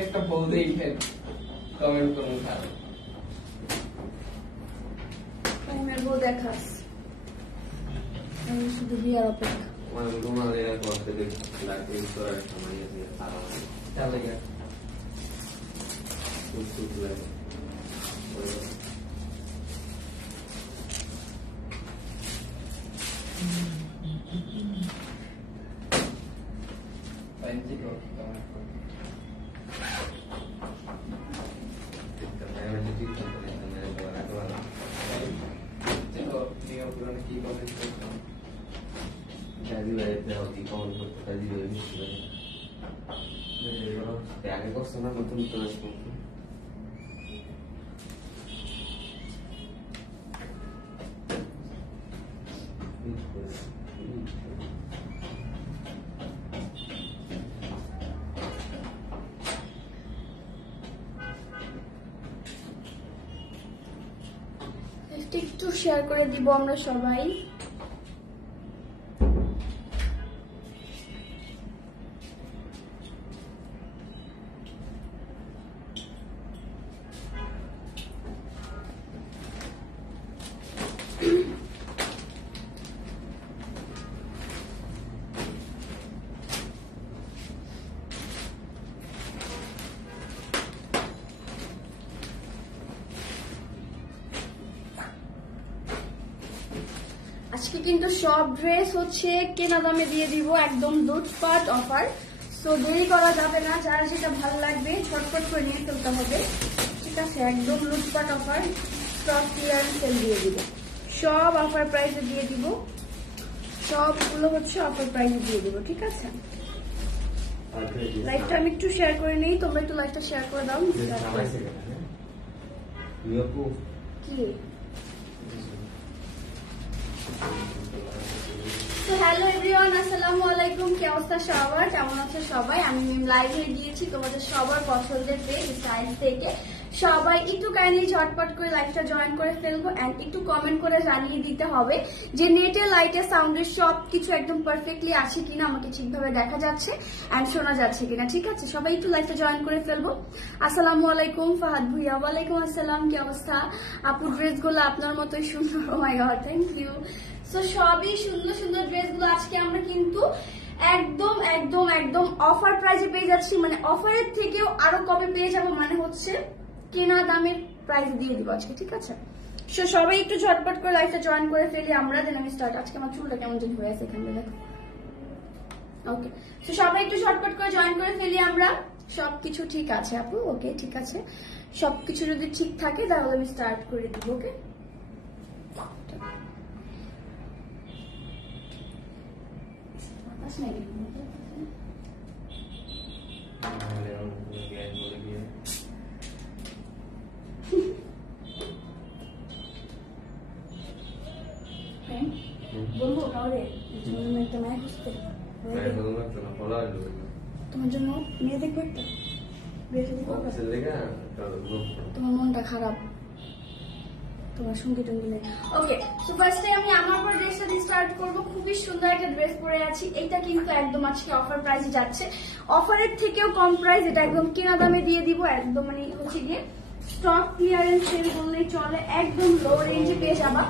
একটা বলতেই কমেন্ট করুন বউ দেখাস শুধু বিয়ার অপেক্ষা आगे को सुना तो तुम तो একটু শেয়ার করে দিব আমরা সবাই। আজকে কিন্তু সব ড্রেস হচ্ছে কেনা দামে দিয়ে দিব, একদম লুটপাট অফার। সো দেরি করা যাবে না, যার যেটা ভালো লাগবে ঝটপট করে নিয়ে ফেলতে হবে, ঠিক আছে? একদম লুটপাট অফার, স্টক ক্লিয়ারেন্স সেল দিয়ে দিব, সব অফার প্রাইসে দিয়ে দিব, সবগুলো হচ্ছে অফার প্রাইসে দিয়ে দিব, ঠিক আছে? লাইভটা আমি একটু শেয়ার করে নিই, তোমরা একটু লাইভটা শেয়ার করে দাও। কি হ্যালো এভরিওয়ান, আসসালামু আলাইকুম। কি অবস্থা সবার, কেমন আছে সবাই? আমি লাইভে গিয়েছি তোমাদের সবার পছন্দের পেজ স্টাইল থেকে। সবাই একটু কাইন্ডলি ঝটপট করে লাইভটা জয়েন করে ফেলবো এন্ড একটু কমেন্ট করে জানিয়ে দিতে হবে যে নেটে লাইটে সাউন্ডের সবকিছু একদম পারফেক্টলি আছে কিনা, আমাকে ঠিকভাবে দেখা যাচ্ছে এন্ড শোনা যাচ্ছে কিনা, ঠিক আছে? সবাই একটু লাইভটা জয়েন করে ফেলবো। আসসালামু আলাইকুম ফাহাদ ভুইয়া। ওয়ালাইকুম আসসালাম, কি অবস্থা আপু? ড্রেসগুলো আপনার মতোই সুন্দর। ও মাই গড, থ্যাংক ইউ। সো সবই সুন্দর সুন্দর ড্রেসগুলো আজকে আমরা কিন্তু একদম একদম একদম অফার প্রাইসে পেয়ে যাচ্ছি, মানে অফারের থেকেও আরো কমে পেয়ে যাবো, মানে হচ্ছে কেনা দামের প্রাইস দিয়ে দিব আজকে, ঠিক আছে? সো সবাই একটু ঝটপট করে লাইভটা জয়েন করে ফেলি আমরা, দেন আমি স্টার্ট। আজকে আমার চুলটা কেমন যেন হয়ে আছে এখানে, দেখো। ওকে, সো সবাই একটু ঝটপট করে জয়েন করে ফেলি আমরা। সবকিছু ঠিক আছে আপু? ওকে, ঠিক আছে। সবকিছু যদি ঠিক থাকে তাহলে আমি স্টার্ট করে দিব। ওকে, বলবো কাউরে তোমার জন্য মেয়ে দেখবো একটা, তোমার মনটা খারাপ, তোমার সঙ্গী টঙ্গি নেই। ওকে, সো ফার্স্টে আমি আমার পর ড্রেসটা দিয়ে স্টার্ট করবো। খুবই সুন্দর একটা ড্রেস পরে আছি, এইটা কিন্তু একদম আজকে অফার প্রাইসে যাচ্ছে, অফারের থেকেও কম প্রাইস, এটা একদম কেনা দামে দিয়ে দিব, একদম মানে হচ্ছে গিয়ে স্টক ক্লিয়ারেন্স সেল বললেই চলে, একদম লো রেঞ্জে পেয়ে যাবা,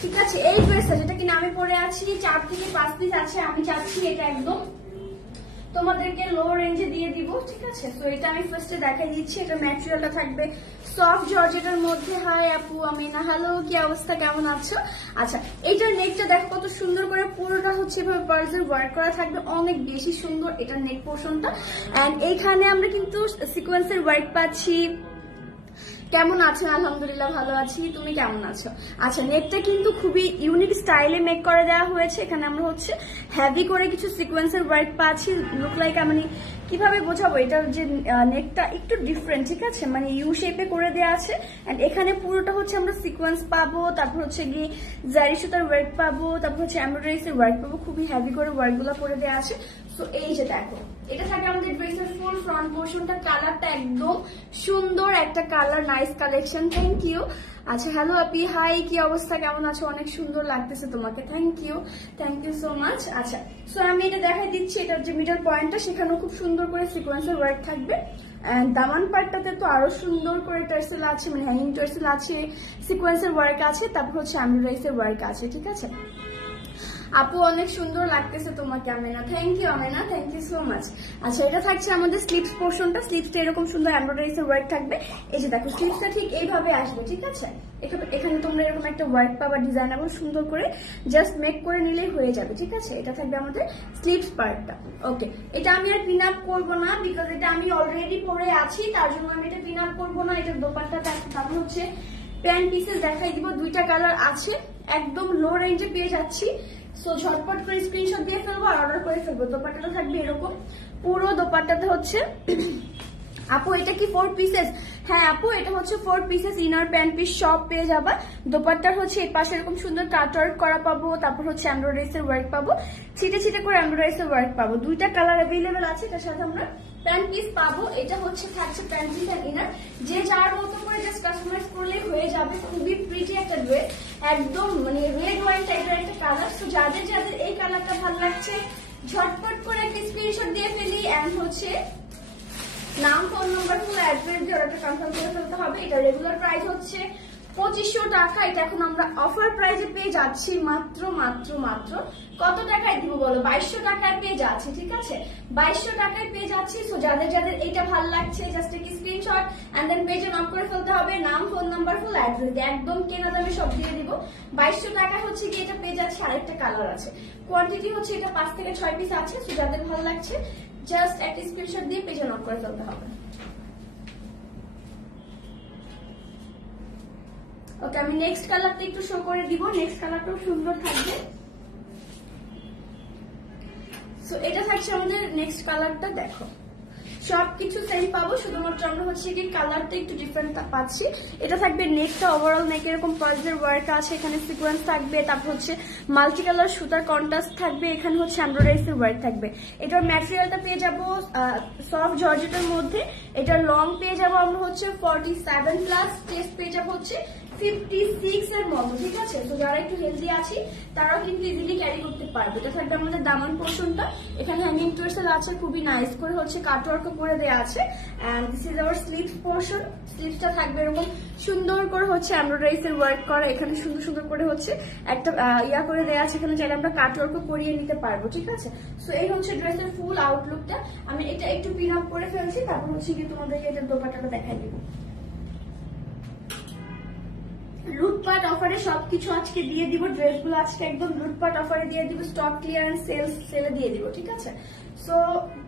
ঠিক আছে? এই ড্রেসটা যেটা কিনা আমি পরে আছি 4 থেকে 5 পিস আছে, আমি চাচ্ছি এটা একদম তোমাদেরকে লো রেঞ্জে দিয়ে দিব, ঠিক আছে? তো এটা আমি ফার্স্টে দেখাই দিচ্ছি, এটা ম্যাটেরিয়ালটা থাকবে সফট জর্জেটের মধ্যে। হাই আপু আমিনা, হ্যালো, কি অবস্থা, কেমন আছো? আচ্ছা, এইটার নেকটা দেখো কত সুন্দর করে, পুরোটা হচ্ছে এভাবে পার্লসের ওয়ার্ক করা থাকবে, অনেক বেশি সুন্দর এটার নেক পোর্শনটা। এন্ড এইখানে আমরা কিন্তু সিকোয়েন্সের ওয়ার্ক পাচ্ছি। কেমন আছেন? আলহামদুলিল্লাহ ভালো আছি, তুমি কেমন আছো? আচ্ছা, নেকটা কিন্তু খুবই ইউনিক স্টাইলে মেক করে দেওয়া হয়েছে, এখানে আমরা হচ্ছে হেভি করে কিছু সিকোয়েন্সের ওয়ার্ক পাচ্ছি। লুক লাইক, মানে কিভাবে বোঝাবো, এটার যে নেকটা একটু ডিফারেন্ট, ঠিক আছে? মানে ইউ শেপে করে দেওয়া আছে এন্ড এখানে পুরোটা হচ্ছে আমরা সিকোয়েন্স পাবো, তারপর হচ্ছে গিয়ে জারি সুতার ওয়ার্ক পাবো, তারপর হচ্ছে এমব্রয়ডারিজের ওয়ার্ক পাবো, খুবই হেভি করে ওয়ার্ক গুলো করে দেওয়া আছে। সো এই যে দেখো, এটা থাকে আমাদের ড্রেসের ফুল ফ্রন্ট পোর্শনটা, কালারটা একদম সুন্দর একটা colour, nice collection, thank you. আচ্ছা হ্যালো আপি, হাই, কি অবস্থা, কেমন আছো? অনেক সুন্দর লাগতেছে তোমাকে, থ্যাংক ইউ সো মাচ। আচ্ছা সো আমি এটা দেখাই দিচ্ছি, এটার যে মিডল পয়েন্টটা সেখানেও খুব সুন্দর করে সিকোয়েন্সের ওয়ার্ক থাকবে। দামান পার্টটাতে তো আরো সুন্দর করে টার্সেল আছে, মানে হ্যাঙ্গিং টার্সেল আছে, সিকোয়েন্সের ওয়ার্ক আছে, তারপর হচ্ছে এমব্রয়ডারিজের ওয়ার্ক আছে, ঠিক আছে। আপু অনেক সুন্দর লাগতেছে তোমাকে Amena, thank you so much. আচ্ছা এটা থাকছে আমাদের স্লিভস পোর্শনটা, স্লিভসটা এরকম সুন্দর এমব্রয়ডারিজের ওয়ার্ক থাকবে। এই যে দেখো স্লিভসটা ঠিক এইভাবে আসবে, ঠিক আছে। এখানে তোমরা এরকম একটা ওয়ার্ক পাবা ডিজাইনেবল, সুন্দর করে জাস্ট মেক করে নিলেই হয়ে যাবে, ঠিক আছে। এটা থাকবে আমাদের স্লিভস পার্টটা। ওকে, এটা আমি আর পিন আপ করবো না, বিকজ এটা আমি অলরেডি পরে আছি, তার জন্য আমি এটা পিন আপ করবো না। এটার দোপাট্টাটা তারপর হচ্ছে প্যান্ট পিসেস দেখাই দিব, দুইটা কালার আছে, একদম লো রেঞ্জে পেয়ে যাচ্ছি। সো ঝটপট করে স্ক্রিনশট দিয়ে ফেলবো আর অর্ডার করে ফেলবো। দোপাট্টাটা থাকবে এরকম, পুরো দোপাট্টাতে হচ্ছে আপু এটা কি 4 পিসেস? হ্যাঁ আপু এটা হচ্ছে 4 পিসেস, ইনার প্যান্ট পিস সব পেয়ে যাবা। দোপাট্টার হচ্ছে এই পাশে এরকম সুন্দর কাটওয়ার্ক করা পাবো, তারপর হচ্ছে এমব্রয়ডারিজের ওয়ার্ক পাবো, ছিটে ছিটে করে এমব্রয়ডারিজের ওয়ার্ক পাবো। দুইটা কালার অ্যাভেলেবেল আছে, এটার সাথে আমরা প্যান্ট পিস পাবো। এটা হচ্ছে থাকছে প্যান্ট পিস আর ইনার, যে যার মতো করে জাস্ট কাস্টমাইজ করলে হয়ে যাবে। খুবই প্রিটি একটা ড্রেস, একদম মানে রেড ওয়াইন টাইপের একটা কালার। তো যাদের যাদের এই কালারটা ভালো লাগছে ঝটপট করে একটা স্ক্রিনশট দিয়ে ফেলি, এন্ড হচ্ছে নাম, ফোন নাম্বার, ফুল অ্যাড্রেস দিয়ে অর্ডারটা কনফার্ম করে ফেলতে হবে। এটা রেগুলার প্রাইস হচ্ছে 2500 টাকা, এটা এখন আমরা অফার প্রাইসে পেয়ে যাচ্ছি মাত্র মাত্র মাত্র কত টাকায় দিব বলো? 2200 টাকায় পেয়ে যাচ্ছি, ঠিক আছে। 2200 টাকায় পেয়ে যাচ্ছি। সো যাদের যাদের এইটা ভালো লাগছে জাস্ট একটা স্ক্রিনশট এন্ড দেন পেজে নক করে ফেলতে হবে, নাম, ফোন নাম্বার, ফুল অ্যাড্রেস দিয়ে, একদম কেনা দামে সব দিয়ে দিব। 2200 টাকা হচ্ছে কি এটা পেয়ে যাচ্ছে। আরেকটা কালার আছে, কোয়ান্টিটি হচ্ছে এটা 5 থেকে 6 পিস আছে। সো যাদের ভালো লাগছে জাস্ট একটা স্ক্রিনশট দিয়ে পেজে নক করে ফেলতে হবে। ওকে, আমি নেক্সট কালারটা একটু শো করে দিব, নেক্সট কালারটাও সুন্দর থাকবে। সো এটা থাকছে আমাদের নেক্সট কালারটা, দেখো সবকিছু সেম পাবো, শুধুমাত্র আমরা হচ্ছে কি কালারটা একটু ডিফারেন্ট পাচ্ছি। এটা থাকবে নেকটা, ওভারঅল নেক এরকম পার্লসের ওয়ার্ক আছে, এখানে সিকোয়েন্স থাকবে, তারপর হচ্ছে মাল্টি কালার সুতার কন্ট্রাস্ট থাকবে, এখানে হচ্ছে এমব্রয়ডারিজের ওয়ার্ক থাকবে। এটার ম্যাটেরিয়ালটা পেয়ে যাবো সফট জর্জেটের মধ্যে। এটার লং পেয়ে যাবো আমরা হচ্ছে 47 প্লাস, চেস্ট পেয়ে যাবো হচ্ছে 56 এর মতো, ঠিক আছে। তো যারা একটু হেলদি আছি তারাও কিন্তু ইজিলি ক্যারি করতে পারবে। এটা থাকবে আমাদের দামান পোর্শনটা, এখানে হ্যাঙ্গিং টার্সেল আছে, খুবই নাইস করে হচ্ছে কাটওয়ার্ক করে দেওয়া আছে। And this is our sleeves portion. স্লিভসটা থাকবে এরকম সুন্দর করে হচ্ছে এমব্রয়ডারিজের ওয়ার্ক করা, এখানে সুন্দর সুন্দর করে হচ্ছে একটা ইয়া করে দেওয়া আছে, এখানে চাইলে আমরা কাটওয়ার্ক করিয়ে নিতে পারবো, ঠিক আছে। সো এই হচ্ছে ড্রেসের ফুল আউটলুকটা। আমি এটা একটু পিন আপ করে ফেলছি, তারপর হচ্ছে কি তোমাদেরকে এটার দোপাট্টাটা দেখাই দিব। লুটপাট অফারে সবকিছু আজকে দিয়ে দিব, ড্রেসগুলো আজকে একদম লুটপাট অফারে দিয়ে দিব, স্টক ক্লিয়ারেন্স সেলে দিয়ে দিব, ঠিক আছে। সো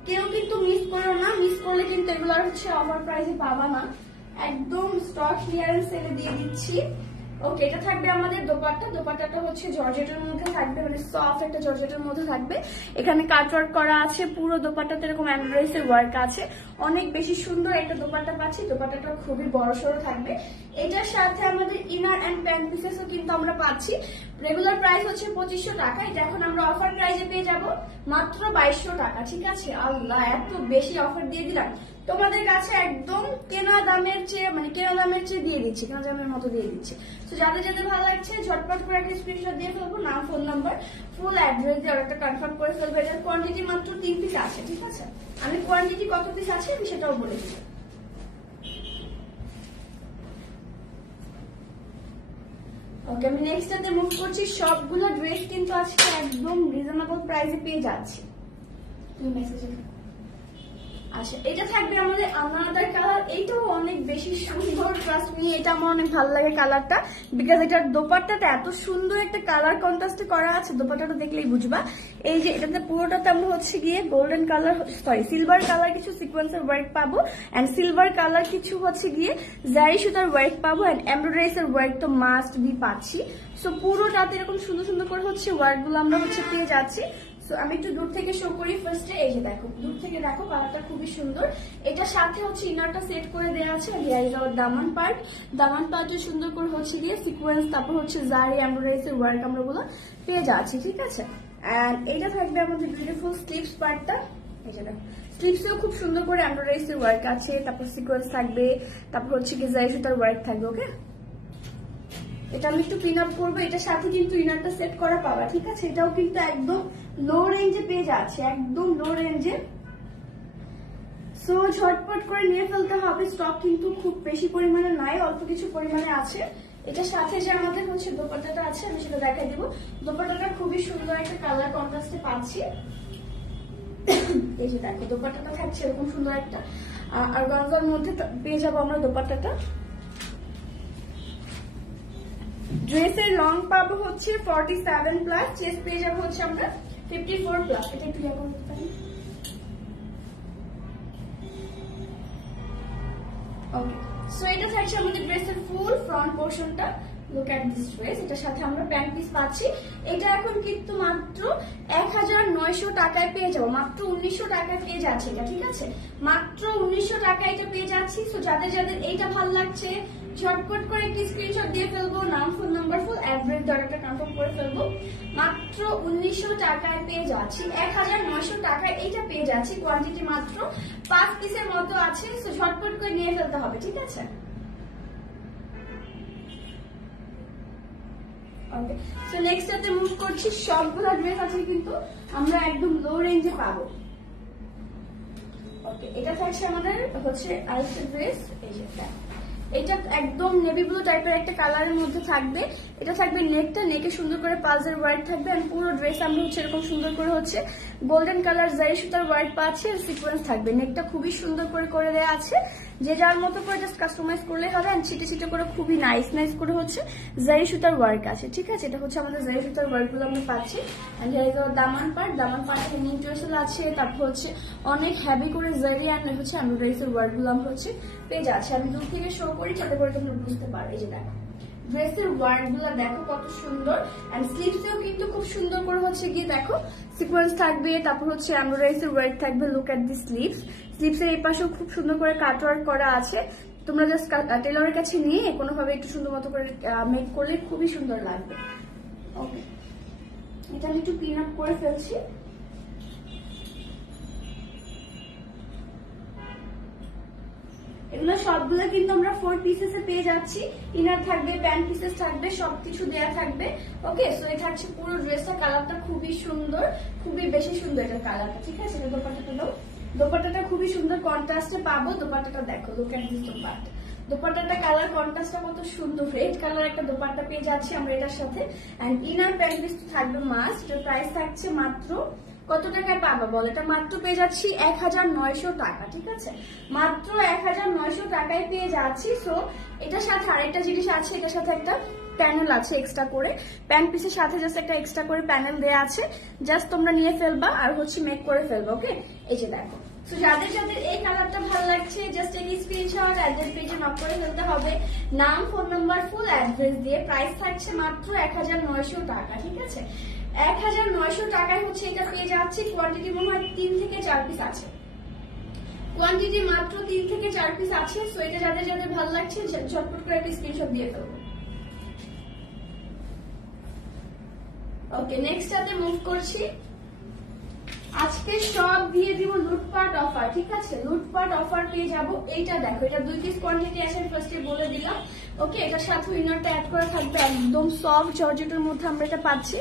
কেউ কিন্তু মিস করো না, মিস করলে কিন্তু এগুলো হচ্ছে অফার প্রাইসে পাবা না, একদম স্টক ক্লিয়ারেন্স সেলে দিয়ে দিচ্ছি। ওকে, এটা থাকবে আমাদের দোপাট্টা। দোপাট্টাটা হচ্ছে জর্জেটের মধ্যে থাকবে, মানে সফট একটা জর্জেটের মধ্যে থাকবে। এখানে কাটওয়ার্ক করা আছে, পুরো দোপাট্টাতে এরকম এমব্রয়ডারিজের ওয়ার্ক আছে, অনেক বেশি সুন্দর একটা দোপাট্টা পাচ্ছি। দোপাট্টাটা খুবই বড়সড় থাকবে। এটার সাথে আমাদের ইনার এন্ড প্যান্ট পিসেসও কিন্তু আমরা পাচ্ছি। রেগুলার প্রাইস হচ্ছে 2500 টাকা, এটা এখন আমরা অফার প্রাইসে পেয়ে যাব মাত্র 2200 টাকা, ঠিক আছে। আল্লাহ, এত বেশি অফার দিয়ে দিলাম তোমাদের কাছে, একদম কেনা দামের চেয়ে, মানে কেনা দামের চেয়ে দিয়ে দিচ্ছি, কেনা দামের মতো দিয়ে দিচ্ছি। তো যাদের যাদের ভালো লাগছে ঝটপট করে একটা স্ক্রিনশট দিয়ে ফেলবো, নাম, ফোন নাম্বার, ফুল অ্যাড্রেস দিয়ে অর্ডারটা কনফার্ম করে ফেলবো। এটার কোয়ান্টিটি মাত্র 3 পিস আছে, ঠিক আছে। আমি কোয়ান্টিটি কত পিস আছে আমি সেটাও বলে দিচ্ছি। ওকে, আমি নেক্সটটাতে মুভ করছি। সবগুলো ড্রেস কিন্তু আজকে একদম রিজনেবল প্রাইসে পেয়ে যাচ্ছি। আচ্ছা, এটা থাকবে আমাদের আনাদার কালার, এইটাও অনেক বেশি সুন্দর, ট্রাস্ট মি এটা আমার অনেক ভালো লাগে কালারটা, বিকজ এটার দোপাট্টাটা এত সুন্দর একটা কালার কন্ট্রাস্টে করা আছে, দোপাট্টাটা দেখলেই বুঝবা। এই যে এটাতে পুরোটাতে আমরা হচ্ছে গিয়ে golden colour, sorry silver colour কিছু সিকোয়েন্সের ওয়ার্ক পাবো, এন্ড সিলভার কালার কিছু হচ্ছে গিয়ে জারি সুতার ওয়ার্ক পাবো, এন্ড এমব্রয়ডারিজের ওয়ার্ক তো মাস্ট বি পাচ্ছি। সো পুরোটাতে এরকম সুন্দর সুন্দর করে হচ্ছে ওয়ার্ক গুলো আমরা হচ্ছে পেয়ে যাচ্ছি। আমি একটু দূর থেকে শো করি ফার্স্টে, এই যে দেখো, দূর থেকে দেখো কালারটা খুবই সুন্দর। এটা সাথে হচ্ছে ইনারটা সেট করে দেওয়া আছে, here is hour Daman part. দামান পার্টে সুন্দর করে হচ্ছে গিয়ে সিকোয়েন্স, তারপর হচ্ছে জারি এমব্রয়ডারিজের ওয়ার্ক আমরা গুলো পেয়ে যাচ্ছি, ঠিক আছে। এন্ড এটা থাকবে আমাদের বিউটিফুল স্লিভস পার্টটা, এই যে দেখো স্লিভসেও খুব সুন্দর করে এমব্রয়ডারিজের ওয়ার্ক আছে, তারপর সিকোয়েন্স থাকবে, তারপর হচ্ছে কি জারি সুতার ওয়ার্ক থাকবে। ওকে, এটা আমি একটু ক্লিন আপ করবো। এটার সাথে কিন্তু ইনারটা সেট করা পাবা, ঠিক আছে? এটাও কিন্তু একদম লো রেঞ্জে পেয়ে যাচ্ছে, একদম লো রেঞ্জে। সো ঝটপট করে নিয়ে ফেলতে হবে, স্টক কিন্তু খুব বেশি পরিমাণে নাই, অল্প কিছু পরিমাণে আছে। এটার সাথে যে আমাদের হচ্ছে দোপাট্টাটা আছে আমি সেটা দেখাই দিব। দোপাট্টাটা খুবই সুন্দর একটা কালার কন্ট্রাস্টে পাচ্ছি। এই যে দেখো দোপাট্টাটা থাকছে এরকম সুন্দর একটা, আর গঙ্গার মধ্যে পেয়ে যাবো আমরা দোপাট্টাটা। ড্রেসের লং পাবো হচ্ছে 47 প্লাস, চেস্ট পেয়ে যাবো হচ্ছে আমরা 54 প্লাস। এটা একটু ইয়া করতে পারি। ওকে, সো এটা থাকছে আমাদের ড্রেসের ফুল ফ্রন্ট পোর্শনটা। Look at this dress. এটার সাথে আমরা প্যান্ট পিস পাচ্ছি। এটা এখন কিন্তু মাত্র 1900 টাকায় পেয়ে যাবো, মাত্র 1900 টাকায় পেয়ে যাচ্ছে এটা, ঠিক আছে? মাত্র 1900 টাকায় এটা পেয়ে যাচ্ছি। সো যাদের যাদের এইটা ভালো লাগছে ঝটপট করে একটি স্ক্রিনশট দিয়ে ফেলবো, নাম, ফোন নাম্বার, ফুল অ্যাড্রেস দরকারটা কনফার্ম করে ফেলবো। মাত্র 1900 টাকায় পেয়ে যাচ্ছি, 1900 টাকায় এইটা পেয়ে যাচ্ছি। কোয়ান্টিটি মাত্র 5 পিসের মতো আছে। সো ঝটপট করে নিয়ে ফেলতে হবে, ঠিক আছে? ওকে, সো নেক্সট এতে মুভ করছি। সবগুলো ড্রেস আছে কিন্তু আমরা একদম লো রেঞ্জে পাবো। ওকে, এটা থাকছে আমাদের হচ্ছে আরেকটা ড্রেস। এই যে এটা একদম নেভি ব্লু টাইপের একটা কালারের মধ্যে থাকবে। এটা থাকবে নেকটা, নেকে সুন্দর করে পালসের ওয়ার্ক থাকবে। আর পুরো ড্রেস আমরা হচ্ছে এরকম সুন্দর করে হচ্ছে গোল্ডেন কালার জারি সুতার ওয়ার্ক পাচ্ছি, আর সিকোয়েন্স থাকবে। নেকটা খুবই সুন্দর করে দেওয়া আছে, যে যার মতো করে জাস্ট কাস্টমাইজ করলে হবে। আর ছিটে ছিটে করে খুবই নাইস করে হচ্ছে জারি সুতার ওয়ার্ক আছে, ঠিক আছে? এটা হচ্ছে আমাদের জারি সুতার ওয়ার্ক গুলো আমরা পাচ্ছি। And here is hour Daman part hanging টেসেল আছে। তারপর হচ্ছে অনেক হেভি করে জারি অ্যান্ড হচ্ছে এমব্রয়ডারির ওয়ার্ক গুলো আমরা হচ্ছে পেয়ে যাচ্ছি। আমি দূর থেকে শো করি যাতে করে তোমরা বুঝতে পারো। এই যে দেখো ড্রেসের ওয়ার্ক গুলো দেখো কত সুন্দর। এন্ড স্লিভসেও কিন্তু খুব সুন্দর করে হচ্ছে গিয়ে দেখো সিকোয়েন্স থাকবে, তারপর হচ্ছে এমব্রয়ডারির ওয়ার্ক থাকবে। Look at the sleeves. স্লিভসের এই পাশেও খুব সুন্দর করে কাট ওয়ার্ক করা আছে। তোমরা জাস্ট টেলরের কাছে নিয়ে কোনোভাবে একটু সুন্দর মতো করে মেক করলে খুবই সুন্দর লাগবে। ওকে, এটা আমি একটু পিন আপ করে ফেলছি। এগুলো সবগুলো কিন্তু আমরা 4 পিসেস এ পেয়ে যাচ্ছি। ইনার থাকবে, প্যান্ট পিসেস থাকবে, সবকিছু দেয়া থাকবে। ওকে, সো এটা হচ্ছে পুরো ড্রেসটা। কালারটা খুবই সুন্দর, খুবই বেশি সুন্দর এটা কালারটা, ঠিক আছে? এটা দোপাট্টাটা দাও। দোপাট্টাটা খুবই সুন্দর কন্ট্রাস্টে পাবো। দোপাট্টাটা দেখো, লুক এট দিস দোপাট্টা। দোপাট্টাটা কালার কন্ট্রাস্টটা কত সুন্দর, রেড কালার একটা দোপাট্টা পেয়ে যাচ্ছি আমরা এটার সাথে। এন্ড ইনার প্যান্ট পিস থাকবে মাস্ট। এটার প্রাইস থাকছে মাত্র কত টাকায় পাবা বল? এটা মাত্র পেয়ে যাচ্ছি 1900 টাকা, ঠিক আছে? মাত্র 1900 টাকায় পেয়ে যাচ্ছি। সো এটার সাথে আরেকটা জিনিস আছে, এটার সাথে একটা প্যানেল আছে এক্সট্রা করে। প্যান্ট পিসের সাথে জাস্ট একটা এক্সট্রা করে প্যানেল দেওয়া আছে, জাস্ট তোমরা নিয়ে ফেলবা আর হচ্ছে মেক করে ফেলবা। ওকে, এই যে দেখো। সো যাদের যাদের এই কালারটা ভালো লাগছে জাস্ট এই স্ক্রিনশট অ্যাড্রেস পেজে নক করে ফেলতে হবে, নাম, ফোন নাম্বার, ফুল অ্যাড্রেস দিয়ে। প্রাইস থাকছে মাত্র 1900 টাকা, ঠিক আছে? 1900 টাকায় হচ্ছে এটা পেয়ে যাচ্ছি। কোয়ান্টিটি মনে হয় 3 থেকে 4 পিস আছে। কোয়ান্টিটি মাত্র 3 থেকে 4 পিস আছে। সো এটা যাদের যাদের ভালো লাগছে ঝটপট করে একটা স্ক্রিনশট দিয়ে ফেলবো। ওকে, নেক্সট সাথে মুভ করছি। আজকে সব দিয়ে দিব লুটপাট অফার, ঠিক আছে? লুটপাট অফার পেয়ে যাবো। এইটা দেখো, এটা 2 পিস কোয়ান্টিটি আছে, ফার্স্টে বলে দিলাম। ওকে, এটার সাথে ইনারটা অ্যাড করা থাকবে, একদম সফট জর্জেটের মধ্যে আমরা এটা পাচ্ছি।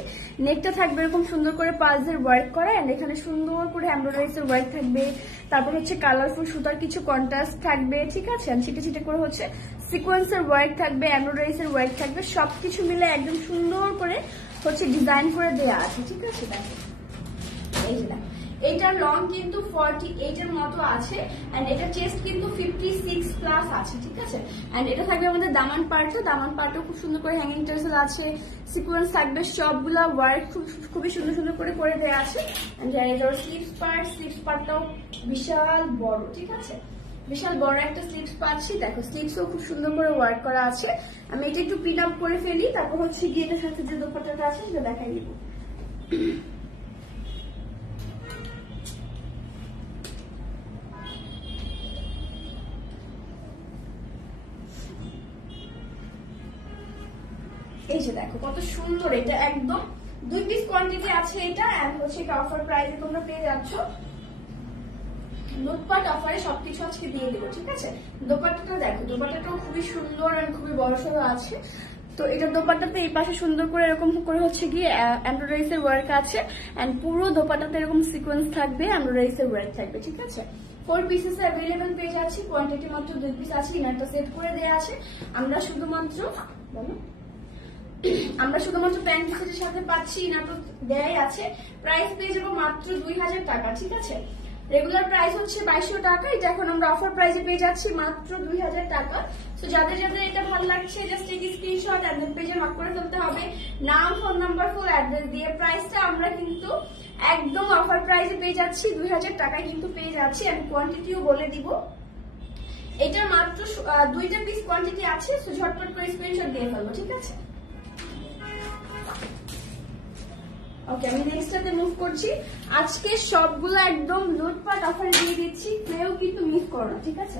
নেকটা থাকবে এরকম সুন্দর করে পালসের ওয়ার্ক করা, এন্ড এখানে সুন্দর করে এমব্রয়ডারির ওয়ার্ক থাকবে। তারপর হচ্ছে কালারফুল সুতার কিছু কন্ট্রাস্ট থাকবে, ঠিক আছে? ছিটে ছিটে করে হচ্ছে সিকোয়েন্সের ওয়ার্ক থাকবে, এমব্রয়ডারির ওয়ার্ক থাকবে। সবকিছু মিলে একদম সুন্দর করে হচ্ছে ডিজাইন করে দেওয়া আছে, ঠিক আছে? দেখো এই যে দেখো, এইটার লং কিন্তু 48 এর মতো আছে, এন্ড এটা চেস্ট কিন্তু 56 প্লাস আছে, ঠিক আছে? এন্ড এটা থাকবে আমাদের দামান পার্টটা। দামান পার্টও খুব সুন্দর করে হ্যাঙ্গিং টেসেল আছে, সিকোয়েন্স থাকবে, সবগুলা ওয়ার্ক খুবই সুন্দর সুন্দর করে দেওয়া আছে। এন্ড এর স্লিভস পার্টটাও বিশাল বড়, ঠিক আছে? বিশাল বড় একটা স্লিভস পাচ্ছি। দেখো স্লিভসও খুব সুন্দর করে ওয়ার্ক করা আছে। আমি এটা একটু পিন আপ করে ফেলি, তারপর হচ্ছে গিয়ে এটার সাথে যে দোপাট্টাটা আছে সেটা দেখাই দিব। এই যে দেখো কত সুন্দর, এটা একদম 2 পিস কোয়ান্টিটি আছে এটা, এন্ড হচ্ছে এটা অফার প্রাইসে তোমরা পেয়ে যাচ্ছ। লুটপাট অফারে সবকিছু আজকে দিয়ে দেবো, ঠিক আছে? দোপাট্টাটা দেখো, দোপাট্টাটাও খুবই সুন্দর আর খুবই বড়সড় আছে। তো এটা দোপাট্টাতে এই পাশে সুন্দর করে এরকম করে হচ্ছে গিয়ে এমব্রয়ডারিজ এর ওয়ার্ক আছে, এন্ড পুরো দোপাট্টাতে এরকম সিকোয়েন্স থাকবে, এমব্রয়ডারিজ এর ওয়ার্ক থাকবে। ঠিক আছে, 4 পিসেস অ্যাভেলেবল পেয়ে যাচ্ছি, কোয়ান্টিটি মাত্র 2 পিস আছে, ইনারটা সেট করে দেওয়া আছে। আমরা শুধুমাত্র প্যান্ট পিসের সাথে পাচ্ছি, ইনারটা দেয়াই আছে। প্রাইস পেয়ে যাবো মাত্র 2000 টাকা। ঠিক আছে, রেগুলার প্রাইস হচ্ছে 2200 টাকা, এটা এখন আমরা অফার প্রাইসে পেয়ে যাচ্ছি মাত্র 2000 টাকা। তো যাদের যাদের এটা ভালো লাগছে জাস্ট এক স্ক্রিনশট এন্ড পেজে মার্ক করে ফেলতে হবে, নাম, ফোন নাম্বার, ফুল অ্যাড্রেস দিয়ে। প্রাইসটা আমরা কিন্তু একদম অফার প্রাইসে পেয়ে যাচ্ছি, 2000 টাকায় কিন্তু পেয়ে যাচ্ছি। আমি কোয়ান্টিটিও বলে দিব, এটা মাত্র 2টা পিস কোয়ান্টিটি আছে, সো ঝটপট করে স্ক্রিনশট দিয়ে ফেলবো। ঠিক আছে, ওকে, আমি নেক্সটটাতে মুভ করছি। আজকে সবগুলো একদম লুটপাট অফারে দিয়ে দিচ্ছি, কেউ কিন্তু মিস করো না। ঠিক আছে,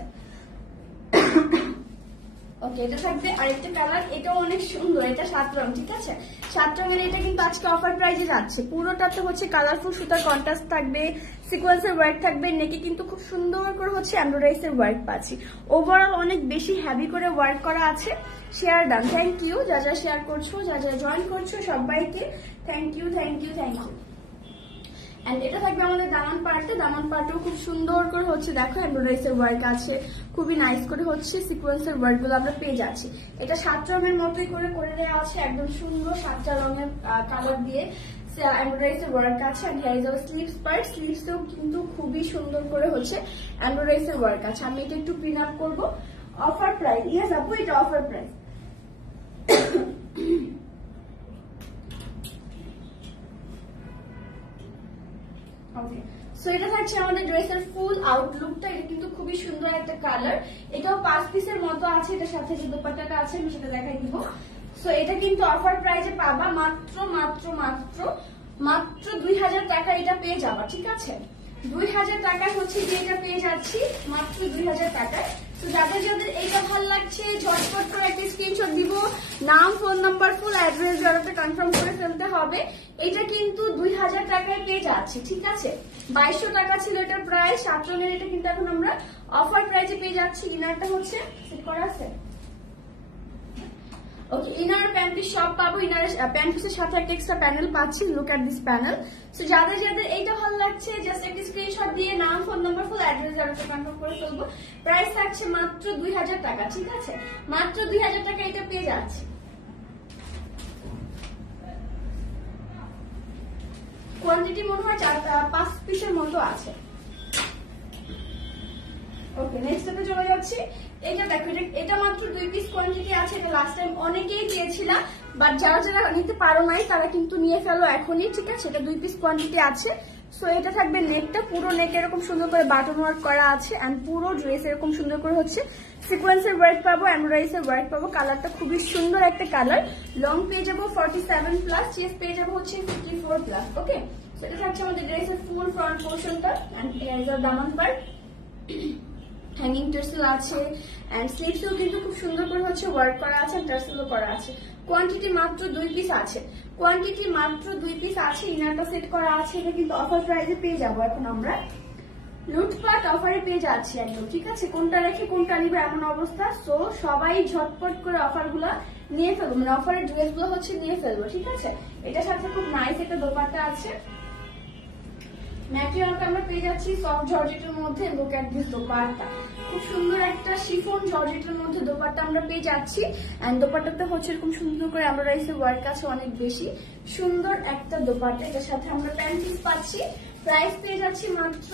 ওকে, এটা থাকবে আরেকটা কালার, এটাও অনেক সুন্দর, এটা 7 রং। ঠিক আছে, 7 রঙের এটা কিন্তু আজকে অফার প্রাইসে যাচ্ছে। পুরোটাতে হচ্ছে কালারফুল সুতার কন্ট্রাস্ট থাকবে, সিকোয়েন্সের ওয়ার্ক থাকবে, নেকে কিন্তু খুব সুন্দর করে হচ্ছে এমব্রয়ডারিজ এর ওয়ার্ক পাচ্ছি। ওভারঅল অনেক বেশি হেভি করে ওয়ার্ক করা আছে। শেয়ার ডান, থ্যাংক ইউ যা যা শেয়ার করছো, যা যা জয়েন করছো সবাইকে thank you, thank you, thank you. And এটা থাকবে আমাদের দামান পার্টে, দামান পার্টেও খুব সুন্দর করে হচ্ছে দেখো এমব্রয়ডারিজ এর ওয়ার্ক আছে, খুবই নাইস করে হচ্ছে সিকোয়েন্সের ওয়ার্ক গুলো আমরা পেয়ে যাচ্ছি। এটা 7 রঙের মতোই করে দেওয়া আছে, একদম সুন্দর 7টা রঙের কালার দিয়ে এমব্রয়ডারিজ এর ওয়ার্ক আছে। And here is our sleeves part, স্লিভসেও কিন্তু খুবই সুন্দর করে হচ্ছে এমব্রয়ডারিজ এর ওয়ার্ক আছে। আমি এটা একটু পিন আপ করবো, অফার প্রাইস। ইয়েস আপু, এটা অফার প্রাইস। ওকে, সো এটা থাকছে আমাদের ড্রেসের ফুল আউটলুকটা। এটা কিন্তু খুবই সুন্দর একটা কালার, এটাও 5 পিসের মতো আছে। এটার সাথে যে দোপাট্টাটা আছে আমি সেটা দেখাই দিব। সো এটা কিন্তু অফার প্রাইসে পাবা মাত্র মাত্র মাত্র মাত্র 2000 টাকা, এটা পেয়ে যাবা। ঠিক আছে, 2000 টাকায় হচ্ছে যে এটা পেয়ে যাচ্ছি মাত্র 2000 টাকায়। তো যাদের যাদের এইটা ভালো লাগছে ঝটপট করে একটা স্ক্রিনশট দিব, নাম, ফোন নাম্বার, ফুল অ্যাড্রেস জড়াতে কনফার্ম করে ফেলতে হবে। এটা কিন্তু 2000 টাকায় পেয়ে যাচ্ছি। ঠিক আছে, 2200 টাকা ছিল এটার প্রাইস, 7 রঙের এটা কিন্তু এখন আমরা অফার প্রাইসে পেয়ে যাচ্ছি। ইনারটা হচ্ছে সেট করা আছে। ওকে, ইনার প্যান্ট পিস সব পাবো, ইনার প্যান্ট পিসের সাথে একটা এক্সট্রা প্যানেল পাচ্ছি। Look at this panel. So যাদের যাদের এইটা ভালো লাগছে জাস্ট একটা স্ক্রিনশট দিয়ে নাম, ফোন নাম্বার, ফুল অ্যাড্রেস জড়াতে কনফার্ম করে ফেলবো। প্রাইস থাকছে মাত্র 2000 টাকা। ঠিক আছে, মাত্র 2000 টাকা এটা পেয়ে যাচ্ছে। কোয়ান্টিটি মনে হয় 5 পিসের মতো আছে। ওকে, নেক্সটে চলে যাচ্ছি। এটা দেখো, এটা মাত্র 2 পিস কোয়ান্টিটি আছে। এটা লাস্ট টাইম অনেকেই চেয়েছিলাম, বাট যারা যারা নিতে পারো নাই তারা কিন্তু নিয়ে ফেলো এখনই। ঠিক আছে, এটা 2 পিস কোয়ান্টিটি আছে। সো এটা থাকবে নেকটা, পুরো নেক এরকম সুন্দর করে বাটন ওয়ার্ক করা আছে, এন্ড পুরো ড্রেস এরকম সুন্দর করে হচ্ছে সিকোয়েন্সের ওয়ার্ক পাবো, এমব্রয়ডারিজ এর ওয়ার্ক পাবো। কালারটা খুবই সুন্দর একটা কালার। লং পেয়ে যাবো 47+, চেস্ট পেয়ে যাবো হচ্ছে 54+। ওকে, সো এটা থাকছে আমাদের ড্রেসের ফুল ফ্রন্ট পোর্শনটা, and here is hour Daman part. Hanging tassel আছে, এন্ড স্লিভসেও কিন্তু খুব সুন্দর করে হচ্ছে ওয়ার্ক করা আছে, টার্সেলও করা আছে। কোয়ান্টিটি মাত্র 2 পিস আছে, কোয়ান্টিটি মাত্র 2 পিস আছে। ইনারটা সেট করা আছে, এটা কিন্তু অফার প্রাইসে পেয়ে যাবো এখন আমরা। লুটপাট অফারে পেয়ে যাচ্ছি একদম। ঠিক আছে, কোনটা রেখে কোনটা নিবে এমন অবস্থা। সো সবাই ঝটপট করে অফার গুলা নিয়ে ফেলবো, মানে অফারের ড্রেস গুলো হচ্ছে নিয়ে ফেলবো। ঠিক আছে, এটার সাথে খুব নাইস একটা দোপাট্টা আছে। ম্যাটেরিয়ালটা আমরা পেয়ে যাচ্ছি সফট জর্জেটের মধ্যে। লুক এট দিস দোপাট্টা, খুব সুন্দর একটা শিফন জর্জেটের মধ্যে দোপাট্টা আমরা পেয়ে যাচ্ছি। এন্ড দোপাট্টাতে হচ্ছে এরকম সুন্দর করে এমব্রয়ডারিজ ওয়ার্ক আছে, অনেক বেশি সুন্দর একটা দোপাট্টা। এটার সাথে আমরা প্যান্ট পিস পাচ্ছি। প্রাইস পেয়ে যাচ্ছি মাত্র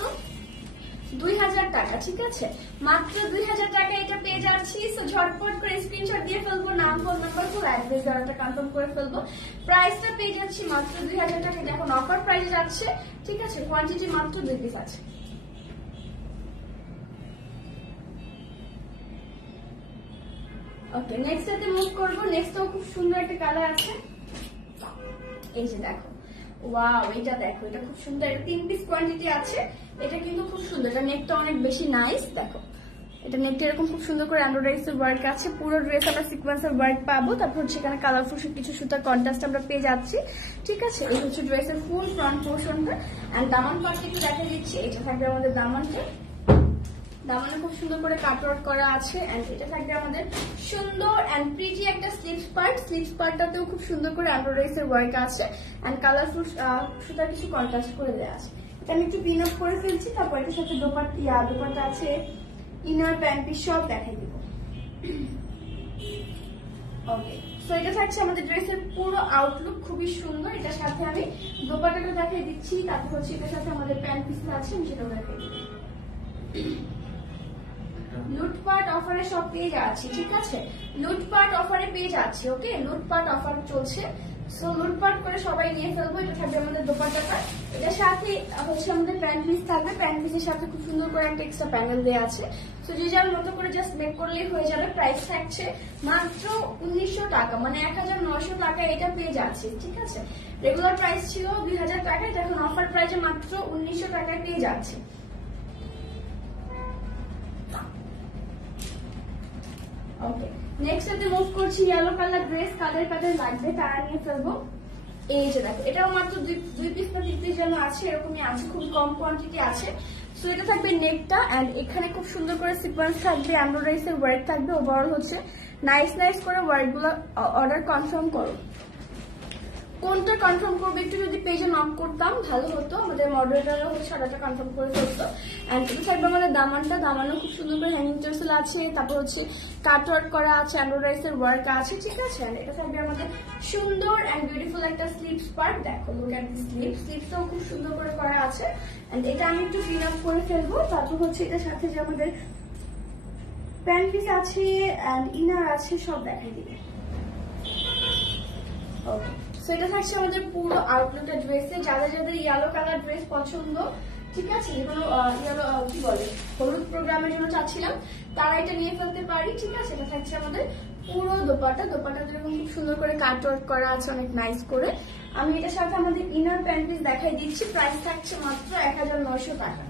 2000 টাকা। ঠিক আছে, মাত্র 2000 টাকা এটা পেয়ে যাচ্ছি। সো ঝটপট করে স্ক্রিনশট দিয়ে ফেলবো, নাম, ফোন নাম্বার, ফুল অ্যাড্রেস জড়াতে কনফার্ম করে ফেলবো। প্রাইসটা পেয়ে যাচ্ছি মাত্র 2000 টাকা, এটা এখন অফার প্রাইসে যাচ্ছে। ঠিক আছে, কোয়ান্টিটি মাত্র 2 পিস আছে। ওকে, নেক্সট এতে মুভ করবো। নেক্সটও খুব সুন্দর একটা কালার আছে, এই যে দেখো, ওয়াও, এটা দেখো, এটা খুব সুন্দর। 3 পিস কোয়ান্টিটি আছে, এটা কিন্তু খুব সুন্দর। এটা নেকটা অনেক বেশি নাইস। দেখো, এটা নেকটা এরকম খুব সুন্দর করে এমব্রয়ডারিজ এর ওয়ার্ক আছে। পুরো ড্রেস আমরা সিকোয়েন্সের ওয়ার্ক পাবো, তারপর সেখানে কালারফুল কিছু সুতার কন্ট্রাস্ট আমরা পেয়ে যাচ্ছি। ঠিক আছে, এই হচ্ছে ড্রেসের ফুল ফ্রন্ট পোর্শনটা। এন্ড দামান পার্টটা একটু দেখা দিচ্ছি, এটা থাকবে আমাদের দামানটা। দামানে খুব সুন্দর করে কাটওয়ার্ক করা আছে এন্ড এটা থাকবে আমাদের সুন্দর এন্ড প্রিটি একটা স্লিভস পার্টটাতেও খুব সুন্দর করে এমব্রয়ডারিজের ওয়ার্ক আছে এন্ড কালারফুল সুতার কিছু কন্ট্রাস্ট করে দেওয়া আছে। এটা আমি একটু পিন আপ করে ফেলছি, তারপর এটার সাথে দোপাট্টা আছে, ইনার প্যান্ট পিস সব দেখাই দিব। ওকে, সো এটা থাকছে আমাদের ড্রেসের পুরো আউটলুক, খুবই সুন্দর। এটার সাথে আমি দোপাট্টাটা দেখাই দিচ্ছি, তারপর হচ্ছে এটার সাথে আমাদের প্যান্ট পিস আছে আমি সেটাও দেখাই দিচ্ছি। লুটপাট অফারে সব পেয়ে যাচ্ছি, ঠিক আছে, লুটপাট অফারে পেয়ে যাচ্ছি। ওকে, লুটপাট অফার চলছে, সো লুটপাট করে সবাই নিয়ে ফেলবো। এটা থাকবে আমাদের দোপাট্টাটা, এটার সাথে হচ্ছে আমাদের প্যান্ট পিস থাকবে, প্যান্ট পিসের সাথে খুব সুন্দর করে একটা এক্সট্রা প্যানেল দেওয়া আছে। সো যে যার মতো করে জাস্ট মেক করলেই হয়ে যাবে। প্রাইস থাকছে মাত্র 1900 টাকা, মানে 1900 টাকা এটা পেয়ে যাচ্ছে, ঠিক আছে। রেগুলার প্রাইস ছিল 2000 টাকা, এটা এখন অফার প্রাইসে মাত্র 1900 টাকায় পেয়ে যাচ্ছে। ওকে, নেক্সট এতে মুভ করছি ইয়েলো কালার ড্রেস। কাদের লাগবে তারা নিয়ে ফেলবো। এই যে দেখো, এটাও মাত্র 2 পিস বা 3 পিস যেন আছে, এরকমই আছে, খুব কম কোয়ান্টিটি আছে। সো এটা থাকবে নেকটা এন্ড এখানে খুব সুন্দর করে সিকোয়েন্স থাকবে, এমব্রয়ডারিজের ওয়ার্ক থাকবে। ওভারঅল হচ্ছে নাইস করে ওয়ার্কগুলো অর্ডার কনফার্ম করো। কোনটা কনফার্ম করবে একটু যদি পেজে নক করতাম ভালো হতো, আমাদের মডারেটররা হচ্ছে অর্ডারটা কনফার্ম করে ফেলতো। এন্ড এটা থাকবে আমাদের দামানও খুব সুন্দর করে হ্যাঙ্গিং টার্সেল আছে, তারপর হচ্ছে কাটওয়ার্ক করা আছে, এমব্রয়ডারিজের ওয়ার্ক আছে, ঠিক আছে। এন্ড এটা থাকবে আমাদের সুন্দর এন্ড বিউটিফুল একটা স্লিভস পার্ট। দেখো, লুক এট দি স্লিভসটাও খুব সুন্দর করে করা আছে। এন্ড এটা আমি একটু ফিল আপ করে ফেলবো। তারপর হচ্ছে এটার সাথে যে আমাদের প্যান্ট পিস আছে এন্ড ইনার আছে, সব দেখাই দিবে। ওকে, সো এটা থাকছে আমাদের পুরো আউটলুকের ড্রেসে। যাদের ইয়েলো কালার ড্রেস পছন্দ, ঠিক আছে, যেগুলো ইয়েলো কি বলে হলুদ প্রোগ্রামের জন্য চাচ্ছিলাম, তারা এটা নিয়ে ফেলতে পারি, ঠিক আছে। এটা থাকছে আমাদের পুরো দোপাট্টা যেরকম খুব সুন্দর করে কাটওয়ার্ক করা আছে, অনেক নাইস করে। আমি এটার সাথে আমাদের ইনার প্যান্ট পিস দেখাই দিচ্ছি। প্রাইস থাকছে মাত্র 1900 টাকা,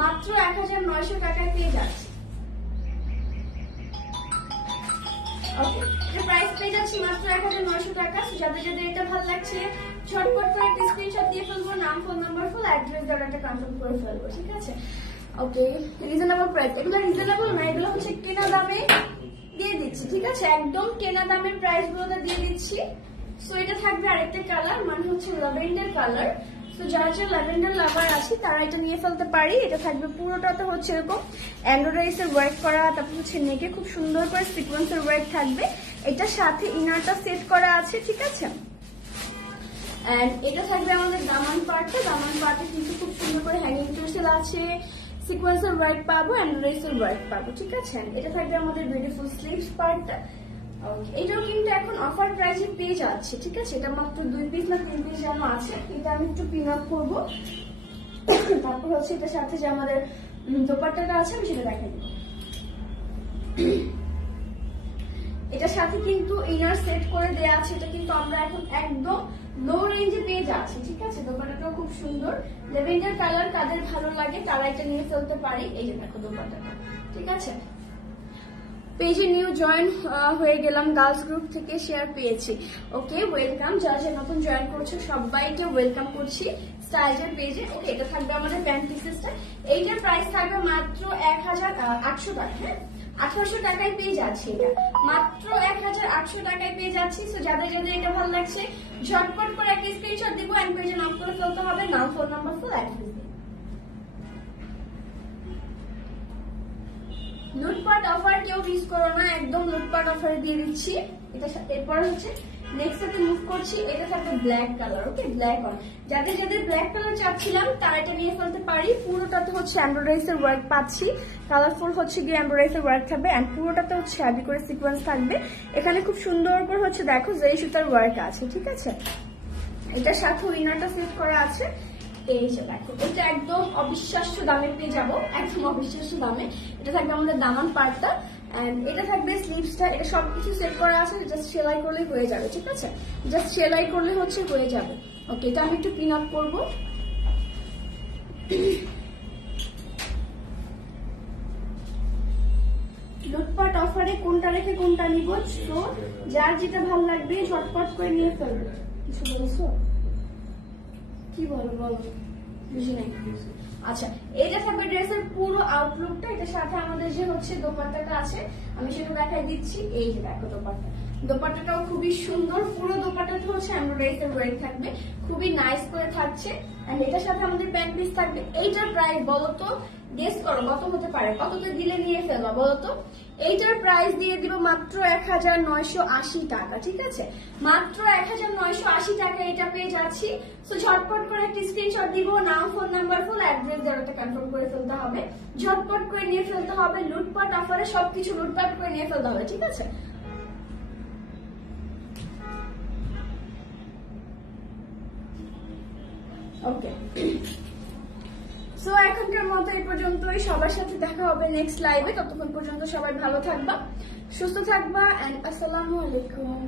মাত্র 1900 টাকায় পেয়ে যাচ্ছে। ওকে, প্রাইস পেয়ে যাচ্ছি মাত্র 1900 টাকা। যাদের এটা ভালো লাগছে ঝটপট করে একটা স্ক্রিনশট দিয়ে ফেলবো, নাম, ফোন নাম্বার, ফুল অ্যাড্রেস দেওয়ার একটা কনফার্ম করে ফেলবো, ঠিক আছে। ওকে, রিজনেবল প্রাইস, এগুলো রিজনেবল না, এগুলো হচ্ছে কেনা দামে দিয়ে দিচ্ছি, ঠিক আছে, একদম কেনা দামের প্রাইস গুলোতে দিয়ে দিচ্ছি। সো এটা থাকবে আরেকটা কালার, মানে হচ্ছে ল্যাভেন্ডার কালার। তো যারা ল্যাভেন্ডার লাভার আছে তারা এটা নিয়ে ফেলতে পারি। এটা থাকবে পুরোটাতে হচ্ছে এরকম এমব্রয়ডারিজের ওয়ার্ক করা, তারপর হচ্ছে নেকে খুব সুন্দর করে সিকোয়েন্সের ওয়ার্ক থাকবে। এটার সাথে ইনারটা সেট করা আছে, ঠিক আছে। এন্ড এটা থাকবে আমাদের দামান পার্টে কিন্তু খুব সুন্দর করে হ্যাঙ্গিং টার্সেল আছে, সিকোয়েন্সের ওয়ার্ক পাবো, এমব্রয়ডারিজের ওয়ার্ক পাবো, ঠিক আছে। এটা থাকবে আমাদের বিউটিফুল স্লিভস পার্টটা। এটাও কিন্তু এখন অফার প্রাইসে পেয়ে যাচ্ছে, ঠিক আছে। এটা মাত্র 2 পিস না 3 পিস যেন আছে। এটা আমি একটু পিন আপ করবো, তারপর হচ্ছে এটার সাথে যে আমাদের দোপাট্টাটা আছে আমি সেটা দেখাই দিব। এটার সাথে কিন্তু ইনার সেট করে দেওয়া আছে। এটা কিন্তু আমরা এখন একদম লো রেঞ্জে পেয়ে যাচ্ছি, ঠিক আছে। দোপাট্টাটাও খুব সুন্দর, ল্যাভেন্ডার কালার কাদের ভালো লাগে তারা এটা নিয়ে ফেলতে পারি। এই যে দেখো দোপাট্টাটা, ঠিক আছে। পেজে নিউ জয়েন হয়ে গেলাম, গার্লস গ্রুপ থেকে শেয়ার পেয়েছি। ওকে, ওয়েলকাম। যারা নতুন জয়েন করছো সবাইকে ওয়েলকাম করছি স্টাইলজের পেজে। ওকে, এটা থাকবে আমাদের প্যান্ট পিসেসটা। এইটার প্রাইস থাকবে মাত্র 1800 টাকা। হ্যাঁ, 1800 টাকায় পেয়ে যাচ্ছি, এটা মাত্র 1800 টাকায় পেয়ে যাচ্ছি। সো যাদের এটা ভালো লাগছে ঝটপট করে একটা স্ক্রিনশট দিব এন্ড পেজে নক করে ফেলতে হবে, নাম, ফোন নাম্বার, ফুল অ্যাড্রেস। লুটপাট অফার কেউ মিস করো না, একদম লুটপাট অফারে দিয়ে দিচ্ছি। এটা এরপর হচ্ছে নেক্সট এতে মুভ করছি। এটা থাকবে black colour. Okay, black on. যাদের ব্ল্যাক কালার চাচ্ছিলাম তারা এটা নিয়ে ফেলতে পারি। পুরোটাতে হচ্ছে এমব্রয়ডারিজের ওয়ার্ক পাচ্ছি, কালারফুল হচ্ছে গিয়ে এমব্রয়ডারিজের ওয়ার্ক থাকবে এন্ড পুরোটাতে হচ্ছে হ্যাভি করে সিকোয়েন্স থাকবে। এখানে খুব সুন্দর করে হচ্ছে দেখো জরি সুতার ওয়ার্ক আছে, ঠিক আছে। এটার সাথে উইনারটা সেট করা আছে। এই যে দেখো, এটা একদম অবিশ্বাস্য দামে পেয়ে যাবো, একদম অবিশ্বাস্য দামে। এটা থাকবে আমাদের দামান পার্টটা এন্ড এটা থাকবে স্লিভসটা। এটা সবকিছু সেট করা আছে, জাস্ট সেলাই করলে হয়ে যাবে, ঠিক আছে। জাস্ট সেলাই করলে হচ্ছে হয়ে যাবে। ওকে, এটা আমি একটু পিন আপ করবো। লুটপাট অফারে কোনটা রেখে কোনটা নিব, তো যার যেটা ভালো লাগবে ঝটপট করে নিয়ে ফেলবে। কিছু বলছো? কি বলো, বুঝি নাই। আচ্ছা, এটা থাকবে ড্রেসের পুরো আউটলুকটা। এটার সাথে আমাদের যে হচ্ছে দোপাট্টাটা আছে, আমি সেটা দেখাই দিচ্ছি। এই যে দেখো দোপাট্টা, দোপাট্টাটাও খুবই সুন্দর। পুরো দোপাট্টাটা হচ্ছে এমব্রয়ডারি ওয়ার্ক থাকবে, খুবই নাইস করে থাকছে। এন্ড এটার সাথে আমাদের প্যান্ট পিস থাকবে। এইটার প্রাইস বলো তো, গেস করো কত হতে পারে, কততে দিলে নিয়ে ফেলবা বলো তো? এইটার প্রাইস দিয়ে দিব মাত্র 1980 টাকা। ঠিক আছে, মাত্র 1980 টাকা এটা পেয়ে যাচ্ছি। তো ঝটপট করে একটি স্ক্রিনশট দিব, নাম, ফোন নাম্বার, ফুল অ্যাড্রেস দেওয়াটা কনফার্ম করে ফেলতে হবে। ঝটপট করে নিয়ে ফেলতে হবে, লুটপাট অফারে সবকিছু লুটপাট করে নিয়ে ফেলতে হবে। ঠিক আছে, ওকে। সো এখনকার মতো এই পর্যন্তই। সবার সাথে দেখা হবে নেক্সট লাইভে। ততক্ষণ পর্যন্ত সবাই ভালো থাকবা, সুস্থ থাকবা, এন্ড আসসালামু আলাইকুম।